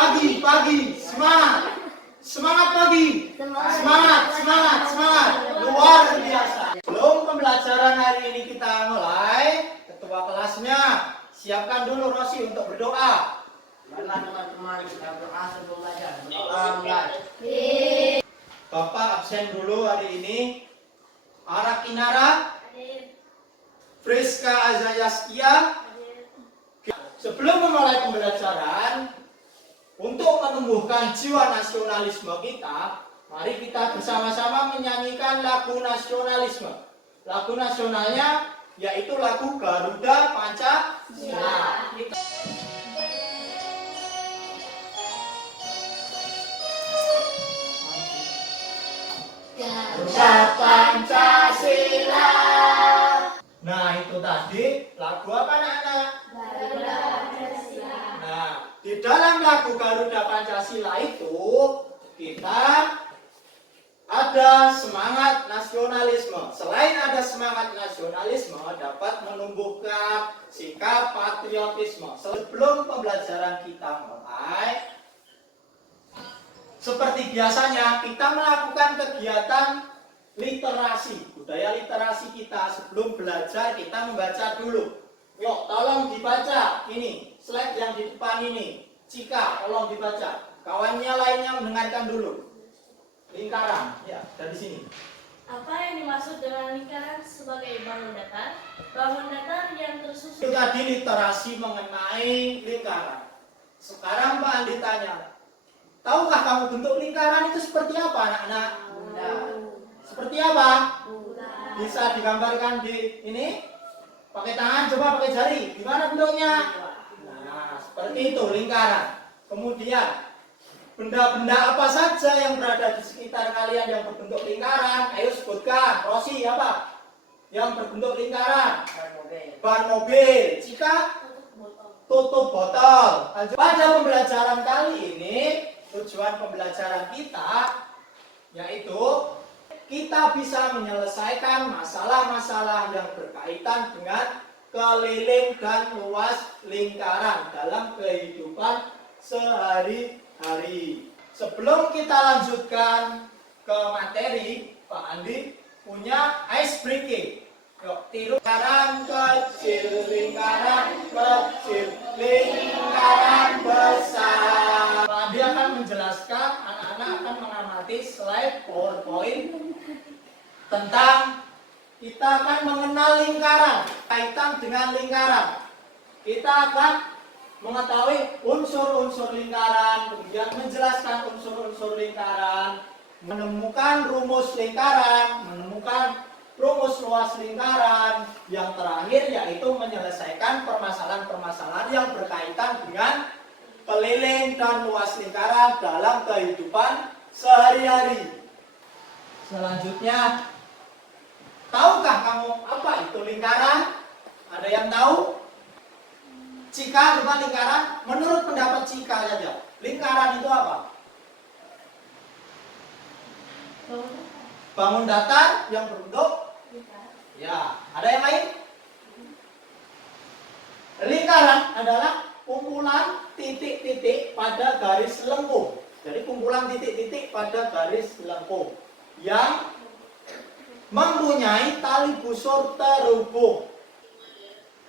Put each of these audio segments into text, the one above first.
Pagi. Semangat pagi. Semangat. Luar biasa. Sebelum pembelajaran hari ini kita mulai, ketua kelasnya siapkan dulu Rosi untuk berdoa. Marilah teman-teman kita berdoa sebelum belajar. Berdoa mulai. Bapak absen dulu hari ini. Ara Kinara, Friska Azayaskia. Sebelum memulai pembelajaran, untuk menumbuhkan jiwa nasionalisme kita, mari kita bersama-sama menyanyikan lagu nasionalisme. Lagu nasionalnya yaitu lagu Garuda Pancasila. Garuda Pancasila. Nah, itu tadi lagu apa anak-anak? Garuda Pancasila. Nah, di dalam lagu Garuda Pancasila itu kita ada semangat nasionalisme. Selain ada semangat nasionalisme, dapat menumbuhkan sikap patriotisme. Sebelum pembelajaran kita mulai, seperti biasanya kita melakukan kegiatan literasi, budaya literasi kita. Sebelum belajar kita membaca dulu. Yuk, tolong dibaca ini, slide yang di depan ini. Cika, tolong dibaca. Kawannya lainnya mendengarkan dulu. Lingkaran, ya, dari sini. Apa yang dimaksud dengan lingkaran sebagai bangun datar? Bangun datar yang tersusun. Itu tadi literasi mengenai lingkaran. Sekarang Pak Andi tanya, tahukah kamu bentuk lingkaran itu seperti apa, anak-anak? Seperti apa? Bisa digambarkan di ini? Pakai tangan, coba pakai jari. Gimana bentuknya? Nah, seperti itu lingkaran. Kemudian, benda-benda apa saja yang berada di sekitar kalian yang berbentuk lingkaran? Ayo sebutkan. Rosi, apa? Yang berbentuk lingkaran? Ban mobil. Cika? Tutup botol. Pada pembelajaran kali ini, tujuan pembelajaran kita yaitu kita bisa menyelesaikan masalah-masalah yang berkaitan dengan keliling dan luas lingkaran dalam kehidupan sehari-hari. Sebelum kita lanjutkan ke materi, Pak Andi punya ice breaking. Yuk, tiru. Lingkaran kecil, lingkaran besar. Pak Andi akan menjelaskan, anak-anak akan mengamati slide PowerPoint tentang kita akan mengenal lingkaran, kaitan dengan lingkaran. Kita akan mengetahui unsur-unsur lingkaran, kemudian menjelaskan unsur-unsur lingkaran, menemukan rumus lingkaran, menemukan rumus luas lingkaran, yang terakhir yaitu menyelesaikan permasalahan-permasalahan yang berkaitan dengan keliling dan luas lingkaran dalam kehidupan sehari-hari. Selanjutnya, tahukah kamu apa itu lingkaran? Ada yang tahu? Cika, coba lingkaran. Menurut pendapat Cika saja, lingkaran itu apa? Bangun datar yang berbentuk. Ya, ada yang lain? Lingkaran adalah kumpulan titik-titik pada garis lengkung. Jadi kumpulan titik-titik pada garis lengkung yang mempunyai tali busur terhubung.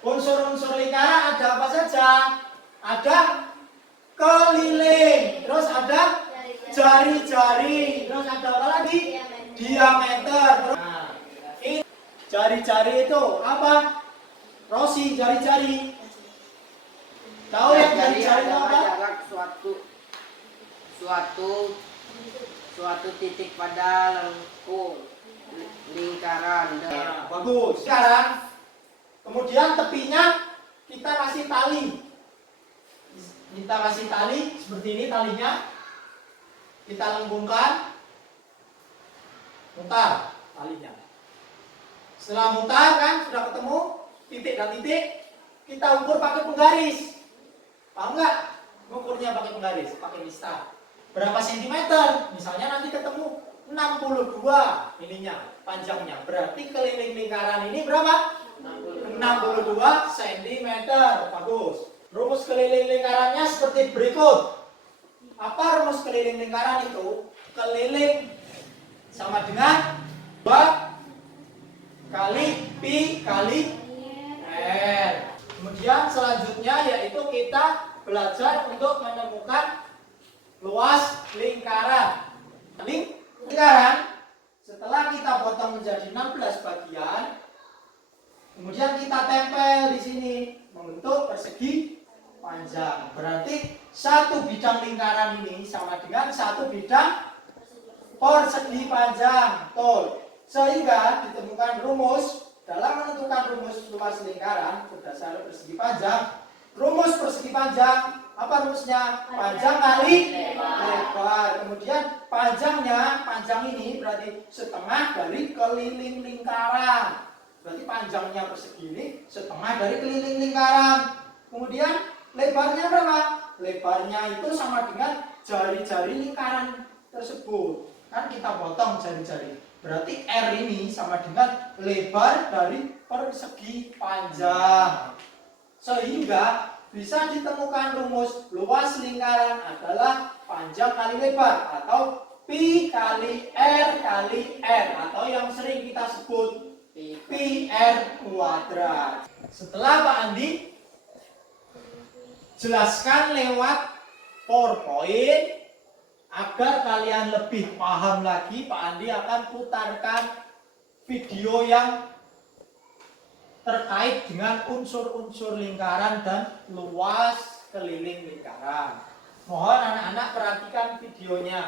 Unsur-unsur lingkaran ada apa saja? Ada keliling, terus ada jari-jari, terus ada apa lagi? Diameter. Nah, ini jari-jari itu apa? Rosi, jari-jari. Tahu yang jari-jari itu apa? Jarak suatu titik pada lengkung lingkaran. Nah, bagus. Sekarang, kemudian tepinya kita kasih tali. Kita kasih tali seperti ini talinya. Kita lengkungkan. Mutar talinya. Setelah mutar kan sudah ketemu titik dan titik, kita ukur pakai penggaris. Paham nggak? Mengukurnya pakai penggaris, pakai mistar. Berapa sentimeter? Misalnya nanti ketemu 62 ininya, panjangnya. Berarti keliling lingkaran ini berapa? 62 cm. Bagus. Rumus keliling lingkarannya seperti berikut. Apa rumus keliling lingkaran itu? Keliling sama dengan 2 kali pi kali r. Kemudian selanjutnya yaitu kita belajar untuk menemukan luas lingkaran. Lingkaran setelah kita potong menjadi 16 bagian, kemudian kita tempel di sini membentuk persegi panjang. Berarti satu bidang lingkaran ini sama dengan satu bidang persegi panjang. Betul. Sehingga ditemukan rumus dalam menentukan rumus luas lingkaran berdasarkan persegi panjang. Rumus persegi panjang apa rumusnya? Panjang kali lebar. Kemudian panjang ini berarti setengah dari keliling lingkaran. Berarti panjangnya persegi ini setengah dari keliling lingkaran. Kemudian lebarnya berapa? Lebarnya itu sama dengan jari-jari lingkaran tersebut. Kan kita potong jari-jari. Berarti R ini sama dengan lebar dari persegi panjang. Sehingga bisa ditemukan rumus luas lingkaran adalah panjang kali lebar atau pi kali R atau yang sering kita sebut pi R kuadrat. Setelah Pak Andi jelaskan lewat PowerPoint agar kalian lebih paham lagi, Pak Andi akan putarkan video yang terkait dengan unsur-unsur lingkaran dan luas keliling lingkaran. Mohon anak-anak perhatikan videonya.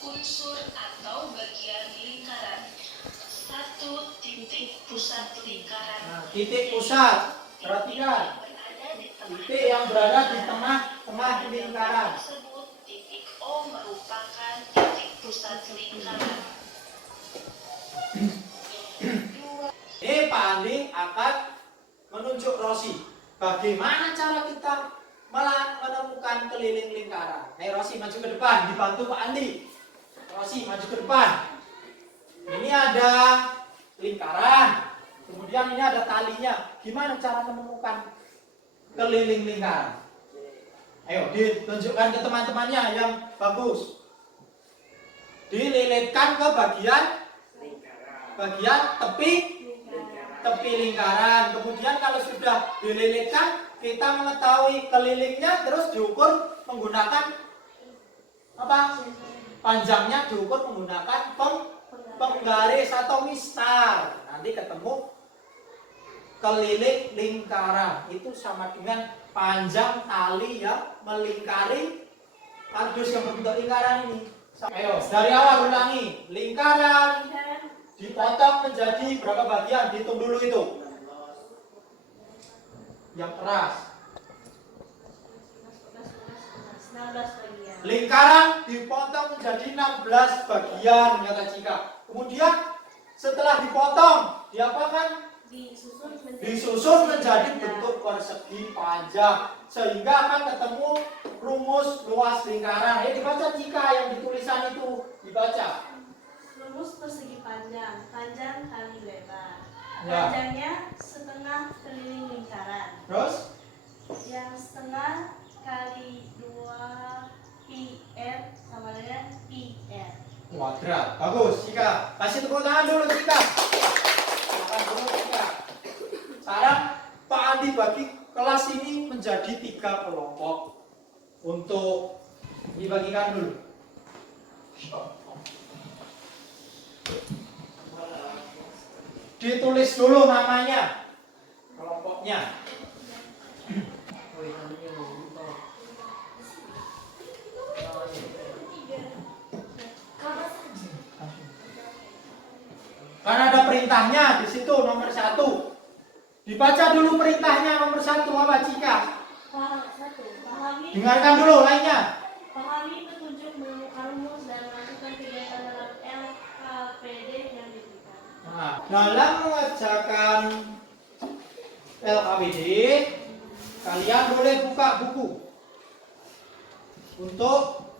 Unsur atau bagian lingkaran. 1. Titik pusat lingkaran. Nah, titik pusat, perhatikan. Titik yang berada di tengah-tengah lingkaran. Titik O merupakan titik pusat lingkaran. Ini Pak Andi akan menunjuk Rosi. Bagaimana cara kita menemukan keliling lingkaran? Rosi maju ke depan, dibantu Pak Andi. Rosi maju ke depan. Ini ada lingkaran, kemudian ini ada talinya. Gimana cara menemukan keliling lingkaran? Ayo ditunjukkan ke teman-temannya yang bagus. Dililitkan ke bagian tepi lingkaran. Kemudian kalau sudah dililitkan, kita mengetahui kelilingnya, terus diukur menggunakan apa? Panjangnya diukur menggunakan penggaris atau mistar. Nanti ketemu keliling lingkaran. Itu sama dengan panjang tali yang melingkari kardus yang berbentuk lingkaran ini. Ayo, dari awal ulangi. Lingkaran dipotong menjadi berapa bagian? Hitung dulu itu. Yang keras. 16 bagian. Lingkaran dipotong menjadi 16 bagian, kata Cika. Kemudian setelah dipotong, diapakan? Disusun menjadi bentuk persegi panjang, sehingga akan ketemu rumus luas lingkaran. Dibaca Cika yang ditulisan itu, dibaca. Rumus persegi panjang, panjang kali lebar. Ya. Panjangnya setengah keliling lingkaran. Terus? Yang setengah kali 2 pi r sama dengan pi r. Kuadrat. Bagus, Cika. Kasih tepuk tangan dulu, Cika. Silakan dulu, Cika. Sekarang Pak Andi bagi kelas ini menjadi 3 kelompok. Untuk dibagikan dulu. Ditulis dulu namanya, kelompoknya. Karena ada perintahnya di situ nomor 1. Dibaca dulu perintahnya nomor 1 apa Cika? Pahami. Dengarkan dulu lainnya. Pahami petunjuk menemukan rumus dan melakukan kegiatan dalam LKPD yang diberikan. Nah, dalam mengerjakan LKPD, kalian boleh buka buku untuk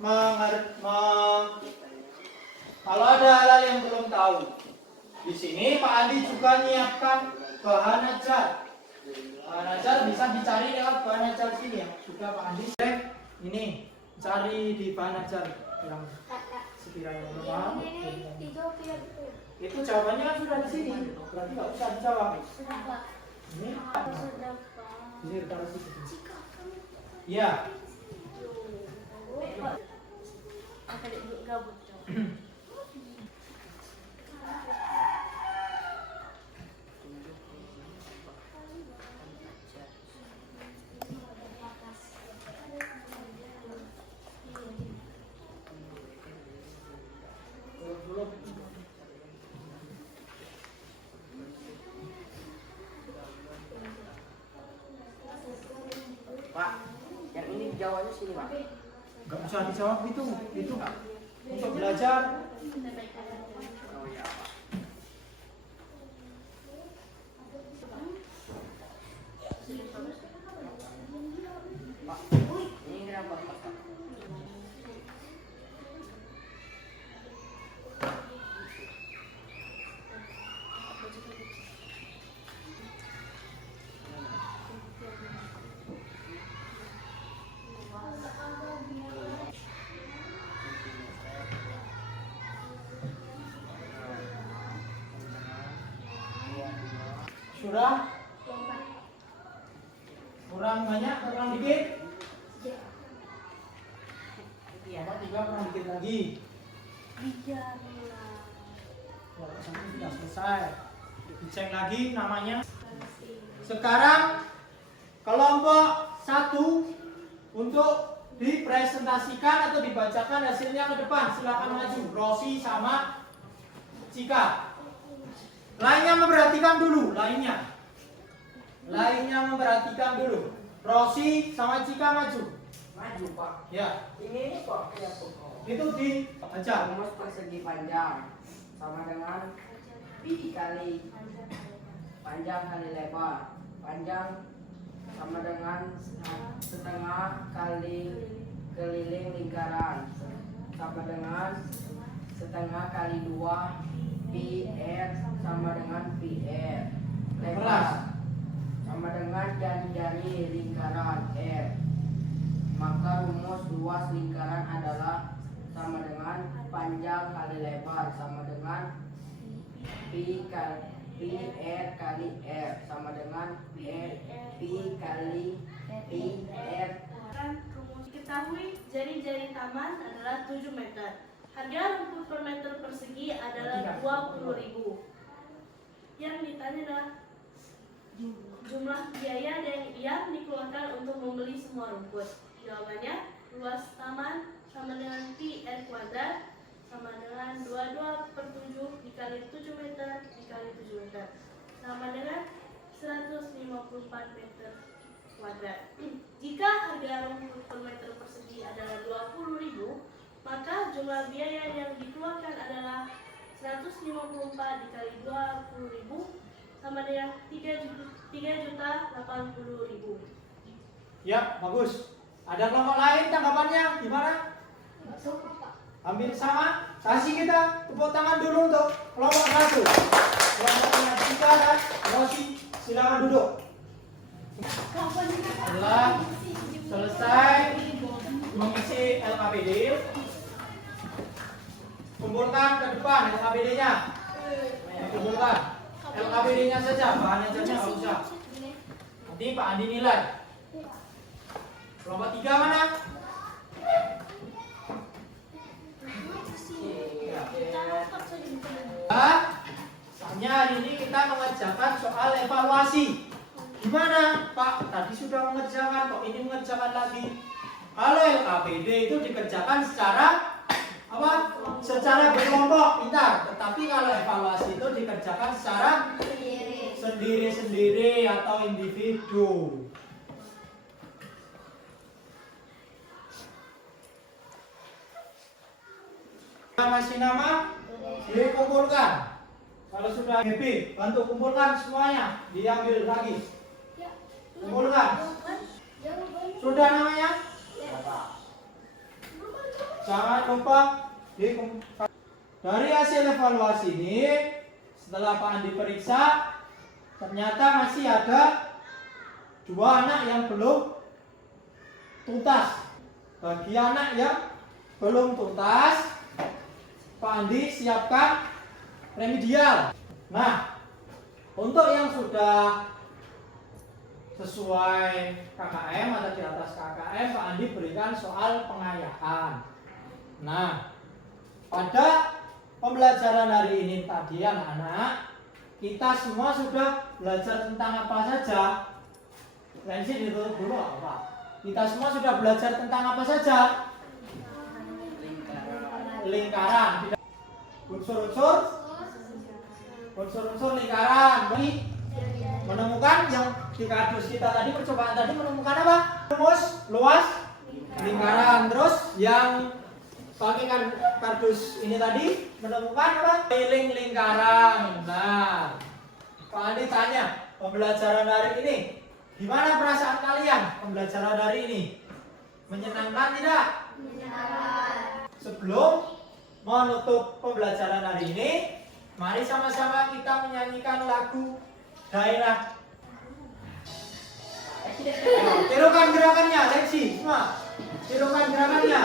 kalau ada hal-hal yang belum tahu. Di sini Pak Andi juga menyiapkan bahan ajar. Bahan ajar bisa dicari lewat bahan ajar sini ya. Juga Pak Andi ini cari di bahan ajar yang sekiranya memang. Itu jawabannya kan sudah di sini. Berarti nggak usah dijawab. Ini ini taruh situ. Iya. Pak, yang ini dijawabnya sini Pak. Nggak usah dijawab itu untuk belajar. Oh iya Pak. Pak, ini kenapa Pak? Sudah? Kurang banyak, kurang dikit? Sama juga kurang dikit lagi. Ya, sampai sudah selesai. Dicek lagi namanya. Sekarang kelompok 1 untuk dipresentasikan atau dibacakan hasilnya ke depan. Silakan maju. Rosi sama Cika. Lainnya memperhatikan dulu, lainnya memperhatikan dulu. Rosi sama Cika maju. Maju Pak. Ya, Ini Pak, ya Pak. itu dibaca. Rumus persegi panjang sama dengan pi kali panjang kali lebar. Panjang sama dengan setengah kali keliling lingkaran sama dengan setengah kali 2 pi r sama dengan pi r. Lebar sama dengan jari-jari lingkaran r. Maka rumus luas lingkaran adalah sama dengan panjang kali lebar sama dengan pi r kali r sama dengan pi kali pi r. Ketahui jari-jari taman adalah 7 meter. Harga rumput per meter persegi adalah 20.000. Yang ditanya adalah jumlah biaya yang dikeluarkan untuk membeli semua rumput. Jawabannya, luas taman sama dengan pi r kuadrat sama dengan 22/7 dikali 7 meter dikali 7 meter sama dengan 154 meter kuadrat. Jika harga rumput per meter persegi adalah 20.000, maka jumlah biaya yang dikeluarkan adalah 154 dikali 20.000 sama dengan 3.080.000. Ya, bagus. Ada kelompok lain tanggapannya gimana? Hampir sama. Kasih kita tepuk tangan dulu untuk kelompok 1. Kelompoknya Cika dan Rosi, silakan duduk. Setelah selesai mengisi LKPD, kumpulkan ke depan LKPD-nya. Kumpulkan LKPD-nya saja, bahan ajarnya nggak usah. Nanti Pak Andi nilai. Kelompok 3 mana? Soalnya hari ini kita mengerjakan soal evaluasi. Gimana Pak? Tadi sudah mengerjakan, kok ini mengerjakan lagi? Kalau LKPD itu dikerjakan secara apa? Secara berkelompok, pintar. Tetapi kalau evaluasi itu dikerjakan secara sendiri-sendiri atau individu. Kasih nama, dikumpulkan. Kalau sudah happy, bantu kumpulkan semuanya, diambil lagi. Kumpulkan. Sudah namanya? Jangan lupa dikumpulkan. Dari hasil evaluasi ini, Setelah Pak Andi periksa, ternyata masih ada 2 anak yang belum tuntas. Bagi anak yang belum tuntas, Pak Andi siapkan remedial. Nah, untuk yang sudah sesuai KKM atau di atas KKM, Pak Andi berikan soal pengayaan. Nah, pada pembelajaran hari ini tadi anak-anak, kita semua sudah belajar tentang apa saja. Lensi ditutup dulu apa? Kita semua sudah belajar tentang apa saja? Lingkaran. Unsur-unsur lingkaran. Jadi menemukan yang di kardus kita tadi, percobaan tadi menemukan apa? Luas lingkaran. Terus yang pakai kardus ini tadi menemukan apa? Keliling lingkaran. Nah, Pak Andi tanya, pembelajaran hari ini gimana perasaan kalian? Pembelajaran hari ini menyenangkan tidak? Menyenangkan. Sebelum menutup pembelajaran hari ini, mari sama-sama kita menyanyikan lagu Daerah. Tirukan gerakannya, Lexi, semua. Tirukan gerakannya.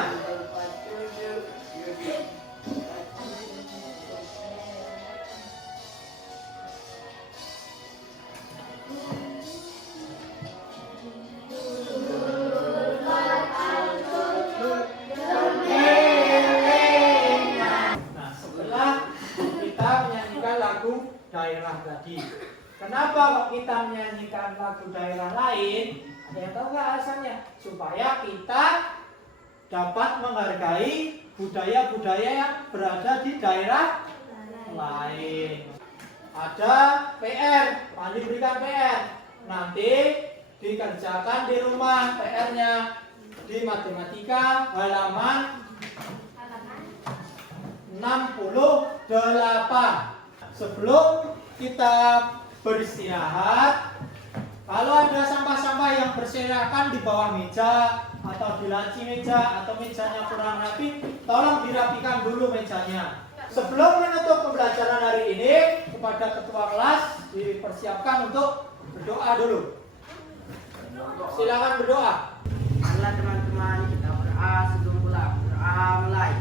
Nah, setelah kita menyanyikan lagu daerah tadi, kenapa kok kita menyanyikan lagu daerah lain? Ada yang tahu nggak alasannya? Supaya kita dapat menghargai budaya-budaya yang berada di daerah lain. Ada PR, Pak Andi berikan PR. Nanti dikerjakan di rumah PR-nya di matematika halaman 68. Sebelum kita beristirahat, kalau ada sampah-sampah yang berserakan di bawah meja atau di laci meja atau mejanya kurang rapi, tolong dirapikan dulu mejanya. Sebelum menutup pembelajaran hari ini, kepada ketua kelas dipersiapkan untuk berdoa dulu. Silakan berdoa. Marilah teman-teman kita berdoa sebelum pulang. Berdoa mulai.